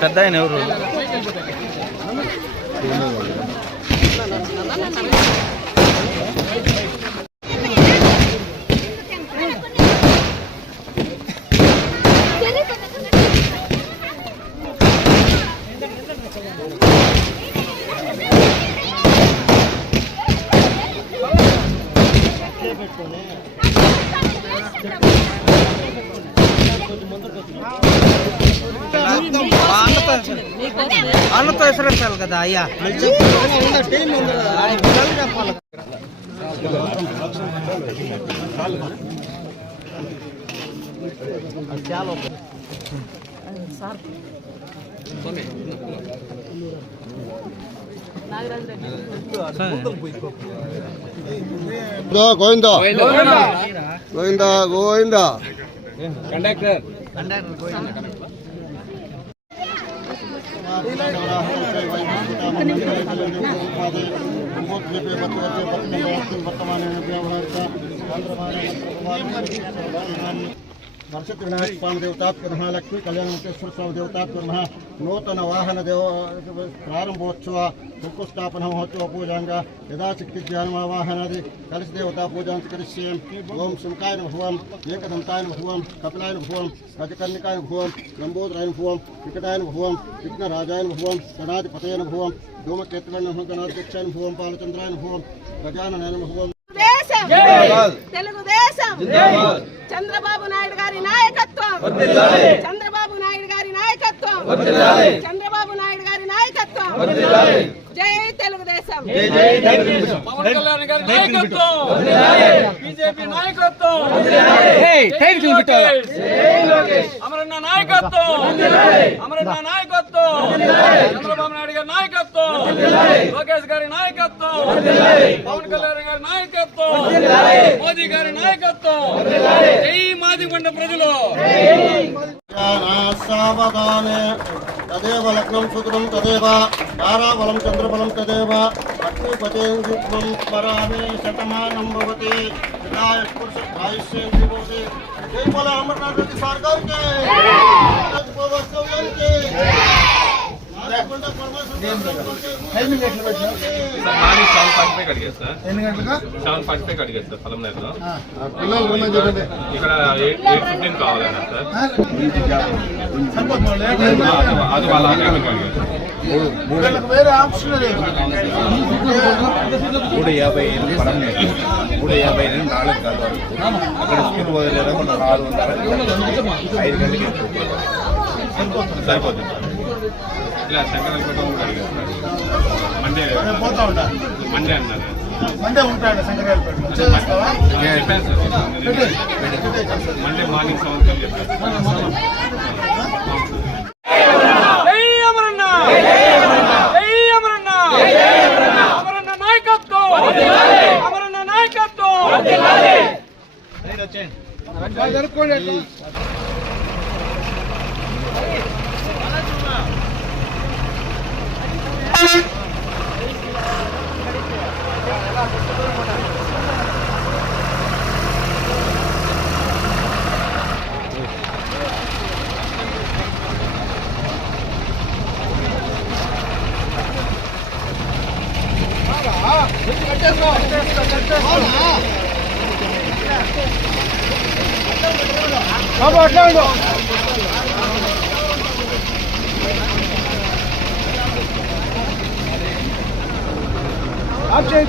పెద్ద ఆయన ఎవరు? అన్నతో ఎసరెట్టాలి కదా అయ్యా. గోవిందా గోవిందా గోవిందా. కండక్టర్ वर्षित विनायक स्वामी देवतात्म नमः लक्ष्मी कल्याण मुक्तेश्वर स्वामी देवतात्म नमः नूतन वाहन देव प्रारंभोत्सव मुक्कुस्थापन महोत्सव पूजांग यदा शक्ति ज्ञानवाहनादि कलश देवता पूजा करिष्ये। ओम शंकाय नमः एकदंताय नमः कपिलाय नमः गजकर्णिकाय नमः लंबोदराय नमः विकटाय नमः विघ्नराजाय नमः गणाधिपतये नमः धूमकेतुवे नमः गणाध्यक्षाय नमः बालचंद्राय नमः गजाननाय नमः। తెలుగుదేశం చంద్రబాబు నాయుడు గారి నాయకత్వం, చంద్రబాబు నాయుడు గారి నాయకత్వం, చంద్రబాబు నాయుడు గారి నాయకత్వం. జై తెలుగుదేశం. పవన్ కళ్యాణ్ గారి నాయకత్వం, బీజేపీ నాయకత్వం, అమరన్న నాయకత్వం, అమరన్న నాయకత్వం, చంద్రబాబు నాయుడు గారి నాయకత్వం, లోకేష్ గారి నాయకత్వం, పవన్ కళ్యాణ్ గారి నాయకత్వం, మోదీ గారి నాయకత్వం. జై మాదిగొండ ప్రజలు. सावधाने तदेव लग्नं सुदृढं तदेव ताराबलं चंद्रबलं तदेव लक्ष्मीपतेन्द्रित्वं स्मरामि शतमानं भवति आयुष्येन्द्रिय भवति। जय बोलो अमरनाथ सरकार के ఇక్కడ 8:15 కావాలన్నా సార్. అది వాళ్ళ వేరే ఆప్షన్ లేదు. 3:58 పరంగా 3:58 4 కాదు అక్కడ స్కూల్ వదిలేదా మన 5 గంటలకి సరిపోతుంది. ఇలా శంకరపేట కూడా అడిగారు మండే పోతా ఉంటా మండే అన్నారు. మండే ఉంటాడు శంకరపేట చెప్పాను సార్. మండే మార్నింగ్ 7 చెప్పారు. జై అమరన్న, జై అమరన్న, అమరన్న నాయకత్వం, అమరన్న నాయకత్వం. आप चाहिए